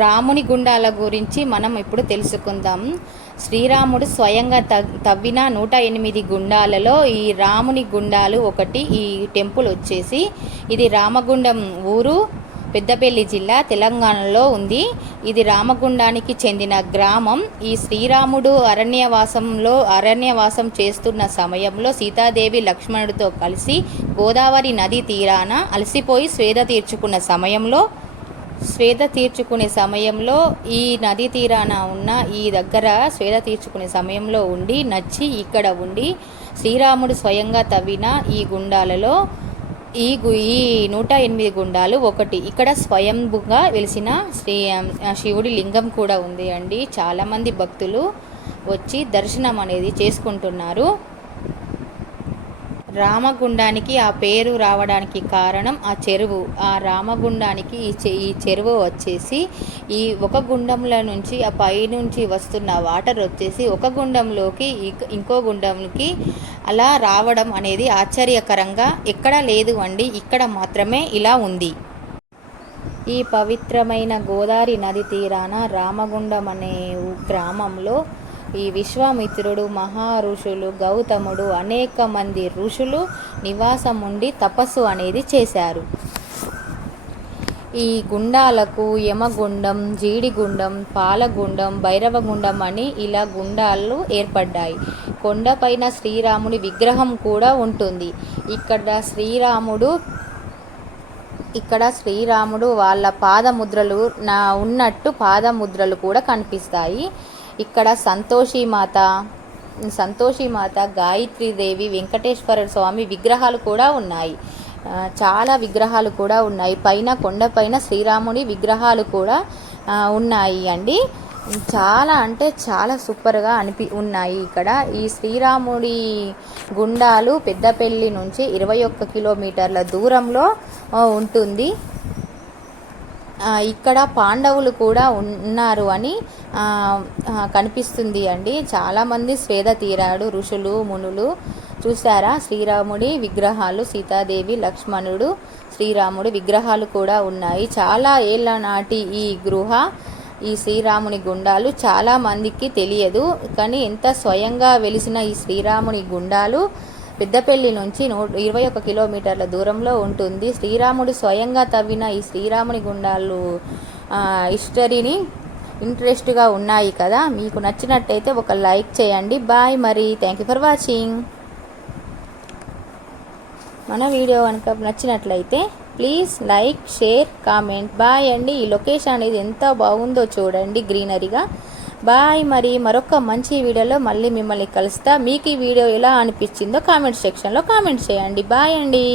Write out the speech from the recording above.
రాముని గుండాల గురించి మనం ఇప్పుడు తెలుసుకుందాం. శ్రీరాముడు స్వయంగా తవ్విన 108 గుండాలలో ఈ రాముని గుండాలు ఒకటి. ఈ టెంపుల్ వచ్చేసి ఇది రామగుండం ఊరు, పెద్దపల్లి జిల్లా, తెలంగాణలో ఉంది. ఇది రామగుండానికి చెందిన గ్రామం. ఈ శ్రీరాముడు అరణ్యవాసం చేస్తున్న సమయంలో సీతాదేవి లక్ష్మణుడితో కలిసి గోదావరి నది తీరాన అలసిపోయి స్వేద తీర్చుకునే సమయంలో ఈ నది తీరాన ఉన్న ఈ దగ్గర స్వేద తీర్చుకునే సమయంలో ఉండి నచ్చి ఇక్కడ ఉండి శ్రీరాముడు స్వయంగా తవ్విన ఈ గుండాలలో ఈ 108 గుండాలు ఒకటి. ఇక్కడ స్వయంభుగా వెలిసిన శివుడి లింగం కూడా ఉంది అండి. చాలామంది భక్తులు వచ్చి దర్శనం అనేది చేసుకుంటున్నారు. రామగుండానికి ఆ పేరు రావడానికి కారణం ఆ చెరువు. ఆ రామగుండానికి ఈ చెరువు వచ్చేసి ఈ ఒక గుండంలో నుంచి ఆ పైనుంచి వస్తున్న వాటర్ వచ్చేసి ఒక గుండంలోకి ఇంకో గుండంకి అలా రావడం అనేది ఆశ్చర్యకరంగా ఎక్కడా లేదు అండి. ఇక్కడ మాత్రమే ఇలా ఉంది. ఈ పవిత్రమైన గోదావరి నది తీరాన రామగుండం అనే గ్రామంలో ఈ విశ్వామిత్రుడు, మహా ఋషులు, గౌతముడు, అనేక మంది ఋషులు నివాసం ఉండి తపస్సు అనేది చేశారు. ఈ గుండాలకు యమగుండం, జీడిగుండం, పాలగుండం, భైరవగుండం అని ఇలా గుండాలు ఏర్పడ్డాయి. కొండపైన శ్రీరాముడి విగ్రహం కూడా ఉంటుంది. ఇక్కడ శ్రీరాముడు వాళ్ళ పాదముద్రలు ఉన్నట్టు పాదముద్రలు కూడా కనిపిస్తాయి. ఇక్కడ సంతోషిమాత, గాయత్రీదేవి, వెంకటేశ్వర స్వామి విగ్రహాలు కూడా ఉన్నాయి. చాలా విగ్రహాలు కూడా ఉన్నాయి. పైన కొండపైన శ్రీరాముడి విగ్రహాలు కూడా ఉన్నాయి అండి. చాలా అంటే చాలా సూపర్గా ఉన్నాయి. ఇక్కడ ఈ శ్రీరాముడి గుండాలు పెద్దపల్లి నుంచి 21 కిలోమీటర్ల దూరంలో ఉంటుంది. ఇక్కడ పాండవులు కూడా ఉన్నారు అని కనిపిస్తుంది అండి. చాలామంది స్వేద తీరాడు ఋషులు, మునులు చూసారా. శ్రీరాముడి విగ్రహాలు, సీతాదేవి, లక్ష్మణుడు, శ్రీరాముడి విగ్రహాలు కూడా ఉన్నాయి. చాలా ఏళ్ళ నాటి ఈ శ్రీరాముని గుండాలు చాలా మందికి తెలియదు. కానీ ఎంత స్వయంగా వెలిసిన ఈ శ్రీరాముని గుండాలు పెద్దపల్లి నుంచి 21 కిలోమీటర్ల దూరంలో ఉంటుంది. శ్రీరాముడు స్వయంగా తవ్విన ఈ శ్రీరాముని గుండాలు హిస్టరీని ఇంట్రెస్ట్గా ఉన్నాయి కదా. మీకు నచ్చినట్టయితే ఒక లైక్ చేయండి. బాయ్. మరి థ్యాంక్ యూ ఫర్ వాచింగ్. మన వీడియో కనుక నచ్చినట్లయితే please like, share, comment. Bye అండి. ఈ లొకేషన్ అనేది ఎంత బాగుందో చూడండి, గ్రీనరీగా. బాయ్. మరి మరొక మంచి వీడియోలో మళ్ళీ మిమ్మల్ని కలుస్తా. మీకు ఈ వీడియో ఎలా అనిపించిందో కామెంట్ సెక్షన్లో కామెంట్ చేయండి. బాయ్ అండి.